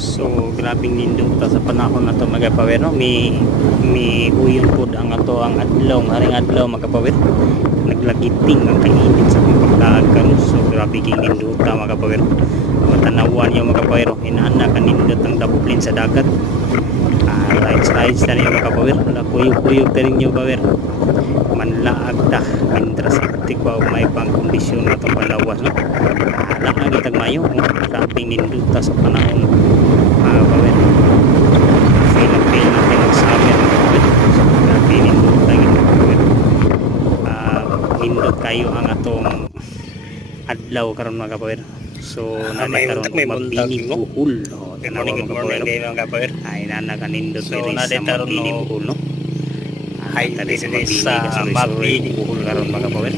So grabing nindot ta sa panahon na to mga kapawer no. Mi uyon pod ang ato ang adlaw, haring adlaw mga kapawer. Naglagiting ang kainit sa paglaag karon. So grabe king nindot ta mga kapawer. Matanawan yung mga kapawer, inaana kanindot ang daplin sa dagat. Rides na niyo mga kapawer. Kuyog-kuyog ta rin nyo kapawer. Manlaag ta mindras iktik ba may pang kondisyon na itong palawas no. Nakagitag mayo grabing nindot ta sa panahon mga kapawer. Feel na pinagsabi mga kapawer. Grabe nindot ta mga kapawer. Nindot kayo ang atong adlaw karon mga kapawer. So nagkaroon ng mabiling buhol. Good morning mga kapawer. Ay nanakanindot so, sa mabiling buhol no. Ay tadi sa mabiling buhol karon mga kapawer.